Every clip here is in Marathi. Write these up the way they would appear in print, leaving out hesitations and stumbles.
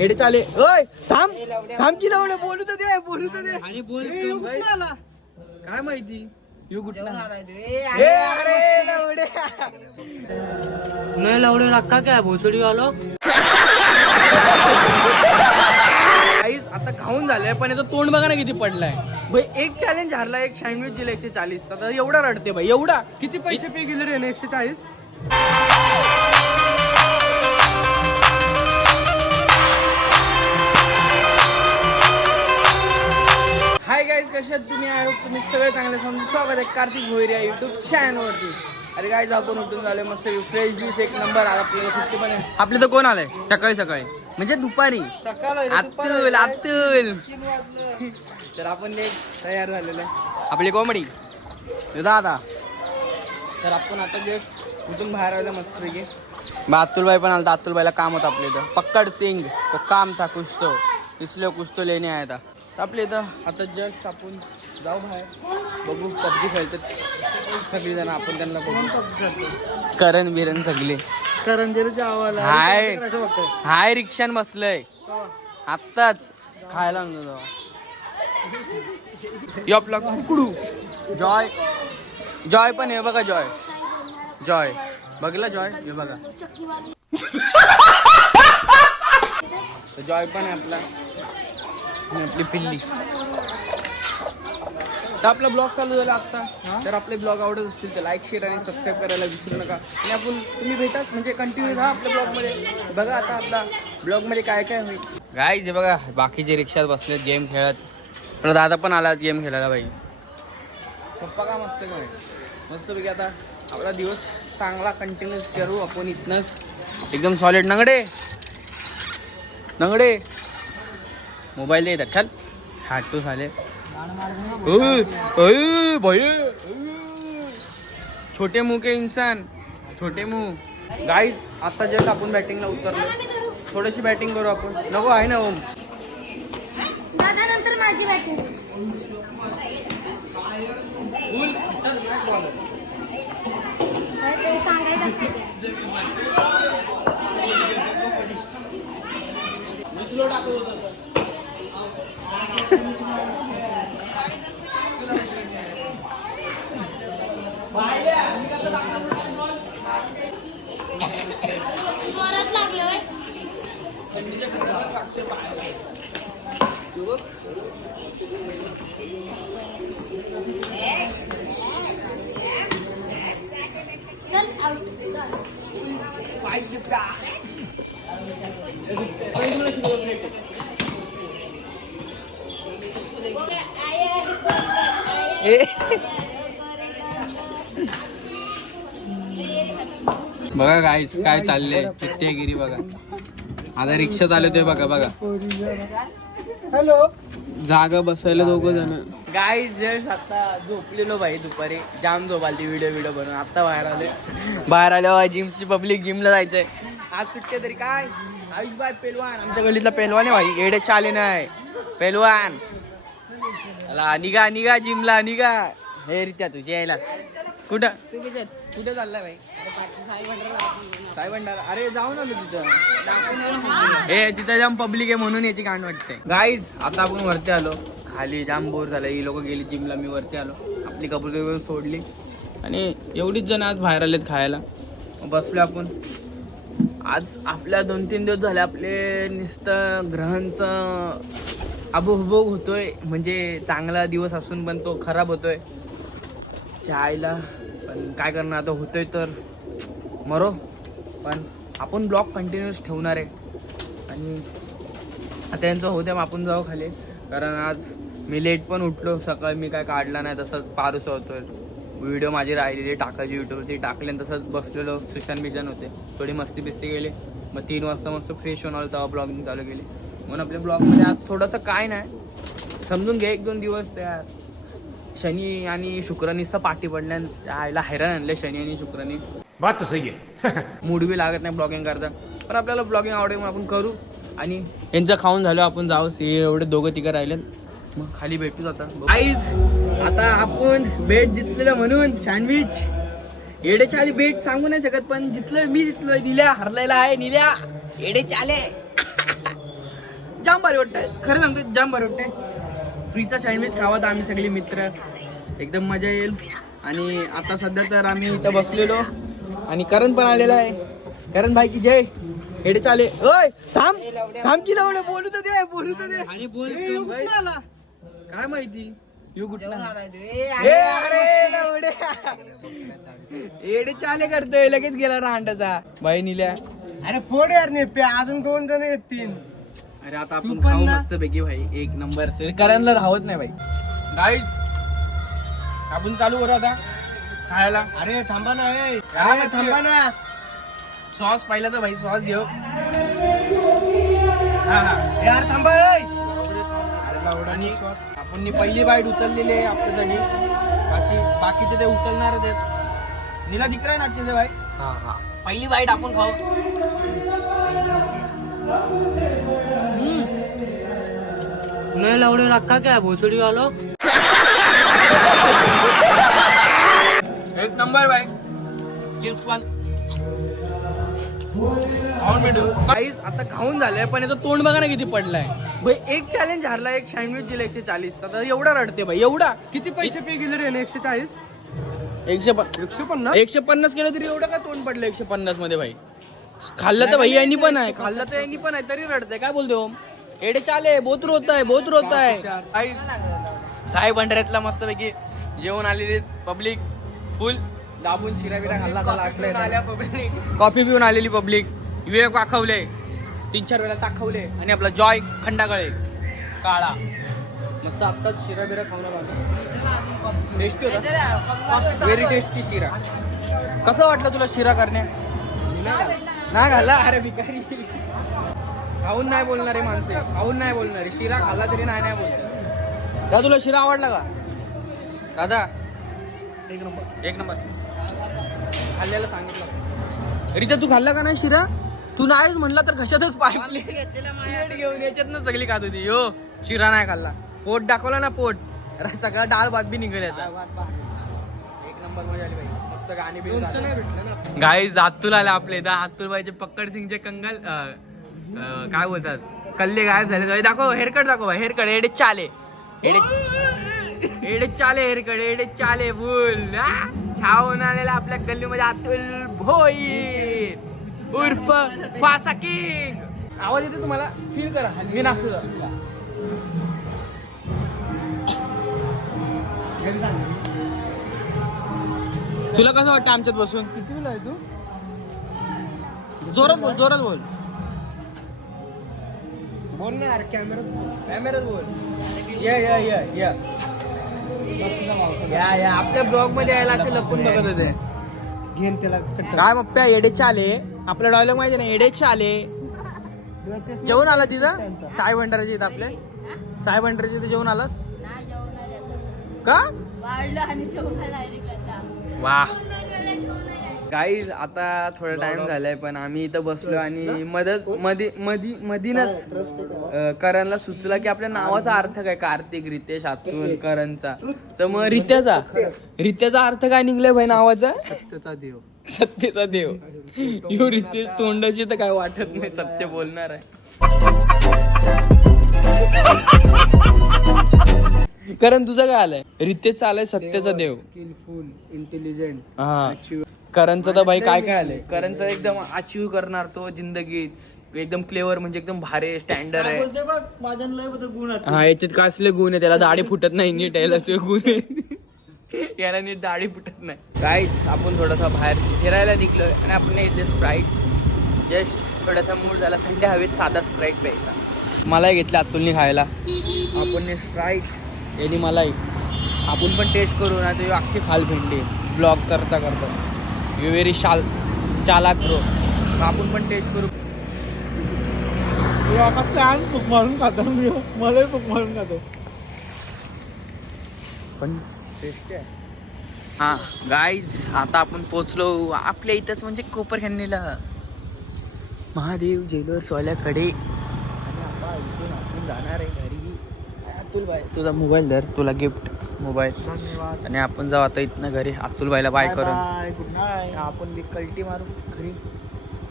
हेडे चाले ओय थांब थांबची लवडे बोलू तर दे बोलू तर दे आणि बोल काय माहिती येऊ कुठला अरे लवडे नाही लावडे नक्का काय भोसडी आलो काहीच आता खाऊन झालंय पण याचं तोंड बघा ना किती पडलाय भाई. एक चॅलेंज हारला एक सँडविच दिला 140 तर एवढा रडते भाई एवढा. किती पैसे पे गेले रे 140. हाय गाईज कसे आहेत तुम्ही? आय होप तुम्ही सगळे चांगले समजून स्वागत आहे कार्तिक भोईर या युट्यूब चॅनलवरती. अरे गाईज आपण उठून झाले मस्त फ्रेश ज्यूस एक नंबर. आपल्याला सुट्टी पण आहे. आपले तर कोण आलंय सकाळी सकाळी म्हणजे दुपारी अतुल अतुल. तर आपण एक तयार झालेलं आहे आपली कॉमेडी दादा. तर आपण आता जस्ट उठून बाहेर आलो मस्तपैकी. मग अतुलबाई पण आला. अतुलबाईला काम होतं आपल्या इथं. पक्कड सिंग तो काम था कुछ तो इसलिए कुछ तो लेने आया था. आपल्या इथं आता जस्ट आपण जाऊ बाहेर बघू पबजी खेळतात सगळी जण. आपण त्यांना बघू करण बिरण सगळे. हाय हाय रिक्षान बसलंय आत्ताच खायला म्हणतो आपला कुकडू जॉय. जॉय पण हे बघा जॉय जॉय बघला जॉय हे बघा जॉय पण आहे आपला आपली पिल्ली. तर आपला ब्लॉग चालू झाला आता. तर आपले ब्लॉग आवडत असतील तर लाईक शेअर आणि सबस्क्राईब करायला विसरू नका. आणि आपण तुम्ही भेटाच म्हणजे कंटिन्यू राहा आपल्या ब्लॉगमध्ये. बघा आता आपला ब्लॉगमध्ये काय काय होईल. गाईज हे बघा बाकीचे रिक्षात बसलेत गेम खेळत. पण दादा पण आला गेम खेळायला भाई. पप्पा का मस्त काय मस्तपैकी आता आपला दिवस चांगला कंटिन्यू करू आपण इथनंच एकदम सॉलिड. नंगडे नंगडे मोबाईल दे इधर चल हाटू झाले भाई. छोटे मुंह के इंसान छोटे मुंह. गाईज आता जस्ट आपण बॅटिंगला उतरलो. थोडीशी बॅटिंग करू आपण. नको आहे ना ओम दादा नंतर माझी बॅटिंग. ते सांगायचं असतं. जोरात लागलं चल आउट. बघा गाईस काय चाललंय चित्तेगिरी बघा. आता रिक्षात आले ते बघा बघा. हॅलो जागा बसायला दोघं जण. गाईस जस्ट आता झोपलेलो भाई दुपारी जाम झोप आली व्हिडिओ बनवून. आता बाहेर आलो जिमची पब्लिक जिमला जायचंय आज सुट्टी तरी काय. आयुषबाई पेलवान आमच्या गल्लीतला पेलवान आहे भाई. एडे चाले नाही पेलवान. निघा निघा जिमला निघा. हे रित्या तुझ्या यायला कुठं कुठे चाललाय भाई? साई भंडारा. अरे जाऊ ना तिथं. हे तिथं जाम पब्लिक आहे म्हणून याची कांड वाटते. गाईज आता आपण वरती आलो. खाली जाम बोर झालं. ही लोक गेली जिमला मी वरती आलो. आपली कपूर सोडली आणि एवढीच जण आज बाहेर आलेत खायला. बसलो आपण. आज आपल्या 2-3 दिवस झाले आपले नुसतं ग्रहांचं अभोभोग होतोय. म्हणजे चांगला दिवस असून पण तो खराब होतोय चायला. पण काय करणार आता होतोय तर मरो. पण आपण ब्लॉग कंटिन्यूस ठेवणार आहे. आणि आता यांचं होतं मग आपण जाऊ खाली. कारण आज मी लेट पण उठलो. सकाळी मी काय काढला नाही तसंच पारूस होतोय. व्हिडिओ माझी राहिलेली टाकायची युट्यूबवरती टाकले. तसंच बसलेलो सुशान बिशान होते. थोडी मस्ती बिस्ती गेली. मग 3 वाजता मस्त फ्रेश होऊन आलो तेव्हा ब्लॉगिंग चालू केली. म्हणून आपल्या ब्लॉगमध्ये आज थोडंसं काय नाही समजून घ्या. 1-2 दिवस त्या शनी आणि शुक्रानीच तर पाठी पडल्या. आयला हैराण आणले शनी आणि शुक्रानी. बात तो सही आहे. मूड बी लागत नाही ब्लॉगिंग करता. पण आपल्याला ब्लॉगिंग आवडेल म्हणून आपण करू. आणि यांचं खाऊन झालं आपण जाऊ. एवढे 2-3 राहिले मग खाली भेटूच आता. आईज आता आपण बेट जितलेलं म्हणून सँडविच एडे चाली बेट सांगू नाही शकत. पण जितलं मी जितलोय. निल्या हरलेला आहे. निल्या एडे चाले जाम भारी वाटतंय, खरं सांगतो जाम भारी वाटतंय. फ्रीचा सँडविच खावा तर आम्ही सगळे मित्र, एकदम मजा येईल. आणि आता सध्या तर आम्ही इथं बसलेलो आणि करण पण आलेला आहे. करण भाई की जय. हेडे चाले. ओय थांब थांब की लवडे बोलू तर दे आणि बोल ए, ह्यो कुठनं आला? काय माहिती ह्यो कुठला एडे चाले करतोय, लगेच गेला रांडाचा बहिणीला. अरे फोड यार नेप्या, अजून 2 जण येतील. अरे आता आपण खाऊ मस्त पैकी भाई, एक नंबर. करायला राहत नाही भाई. गाईज आपण चालू करू आता खायला. अरे थांबा ना, अरे थांबा ना. सॉस पाहिला तर भाई सॉस घेऊ. हा हा यार थांबा. आणि आपण पहिली बाईट उचललेली आहे आपल्यासाठी. अशी बाकीचे ते उचलणारच आहेत. नीला दिकरा नाचचे भाई. हा हा. पहिली बाईट आपण खाऊ. नाही लावडे लागता काय भोसडी आलो. एक नंबर भाई. चिप्स पण खाऊन भेटू. काहीच आता खाऊन झालंय, पण याचं तोंड बघा ना किती पडलाय भाई. एक चॅलेंज हारला, एक सँडविच दिला 140. तर एवढा रडते भाई, एवढा. किती पैसे पे गेले रे? 140. 150 150 केलं तरी एवढं का तोंड पडलं 150 मध्ये भाई. खाल्लं तर भाई यांनी पण आहे, खाल्लं तर यांनी पण आहे, तरी रडते. काय बोलते ओम? एडे चाले बहुत रोत आहे. साहेब भंडाऱ्यातला मस्त पैकी जेवण आलेली पब्लिक फुल दाबून शिरा बिरा खाल्ला. कॉफी पिऊन आलेली पब्लिक. विवेक वाखवले 3-4 वेळा दाखवले. आणि आपला जॉय खंडागळे काळा मस्त आत्ताच शिरा बिरा खाऊन आला. टेस्टी होता, व्हेरी टेस्टी शिरा. कसं वाटलं तुला शिरा करण्या? नाही घाला. अरे भिकारी खाऊन नाही बोलणारे माणसे, खाऊन नाही बोलणारे. शिरा खाल्ला तरी नाही बोलणार. दादा तुला शिरा आवडला का दादा? एक नंबर खाल्ल्याला सांगितलं. रित्या तू खाल्ला का नाही शिरा? तू नाहीच म्हणला तर कशातच पाईपले घेऊन याच्यात सगळी खात होती. यो शिरा नाही खाल्ला, पोट दाखवला ना पोट. सगळा डाळ भात बी निघेल याचा. एक नंबर मजा आली भाई. मस्त गाणी बी गाईज अतुल आले आपले इथं. अतुल भाईचे पक्कड सिंगचे कंगल काय बोलतात कल्ले गायब झाले. दाखव हेअरकट, दाखव हेअरकट. एडे चाले हेअरकट चाले फुल छावून आलेला आपल्या गल्लीमध्ये अतुल भोई उर्फ फासा किंग. आवाज येते तुम्हाला? फील करा मी नाचतो. तुला कसं वाटतं आमच्यात बसून? किती आहे तू? जोरात बोल. बोल ना यार, कॅमेरात बोल. या आपल्या ब्लॉग मध्ये यायला असे लपून बघत होते. घेन त्याला. काय मप्प्या एडेचे आले. आपला डायलॉग माहिती ना, एडेचे आले. जेवण आला तिथं साई भंडाराच्या इथं. आपल्या साई भंडाराच्या इथं जेवण आलास का? वा गाईज आता थोडा टाइम झालाय, पण आम्ही इथं बसलो आणि मधीनच करणला सुचला की आपल्या नावाचा अर्थ काय? कार्तिक, रितेश, आतून, करणचा. तर मग रित्याचा अर्थ काय निघलाय भाई नावाचा? सत्तेचा देव. यो रितेश तोंडाशी तर काय वाटत नाही सत्य बोलणार आहे. करण तुझं काय आलंय? रितेश आलाय सत्याचा देव. Skilful, intelligent. हा करणचं तर भाई काय आलंय? करणचं एकदम अचीव करणार तो जिंदगीत. एकदम क्लेवर, म्हणजे एकदम भारी स्टँडर्ड आहे. हा याच्यात कसले गुण आहे? त्याला दाढी फुटत नाही नीट. याला गुण आहे, याला नीट दाढी फुटत नाही. गाईज आपण थोडासा बाहेर फिरायला निघलोय आणि आपण इथे स्प्राईट जस्ट थोडासा मूड झाला थंड हवेत साधा स्प्राईट प्यायचा. मलाही घेतलं अतुलनी खायला. आपण स्प्राईट यांनी मलाही. आपण पण टेस्ट करू ना. ते अख्खी खाल भेंडी ब्लॉग करता यू व्हेरी चालाक ब्रो. आपण पण टेस्ट करू. फुक मारून खातो मलाही फुक मारून खातो. पण टेस्ट आहे. हा गाईज आता आपण पोचलो आपल्या इथंच, म्हणजे कोपरखंडीला महादेव ज्वेलर्स वाल्याकडे. आणि आपण जाणार आहे घरी. अतुल भाई तुझा मोबाईल धर, तुला गिफ्ट मोबाईल. आणि आपण जाऊ आता इथनं घरी. अतुल भाईला बाय करून आपण बी कल्टी मारू घरी.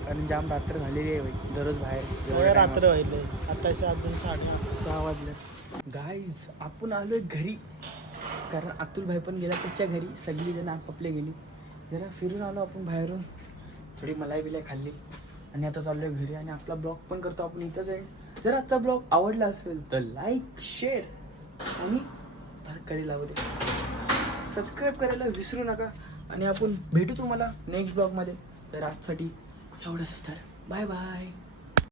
कारण जाम रात्र झालेली आहे भाई दररोज बाहेर एवढ्या रात्र व्हायले आताशी अजून 6:30 वाजले. गाईज आपण आलोय घरी कारण अतुल भाई पण गेला त्याच्या घरी सगळी जण आपापले गेली जरा फिरून आलो आपण बाहेरून थोडी मलाई बिलाई खाल्ली आणि आता चाललोय घरी आणि आपला ब्लॉग पण करतो आपण इथंच आहे. जर आजचा ब्लॉग आवडला असेल तर लाईक शेअर आणि कडे लावू दे सबस्क्राईब करायला विसरू नका आणि आपण भेटू तुम्हाला नेक्स्ट ब्लॉगमध्ये. तर आजसाठी एवढंच तर बाय बाय.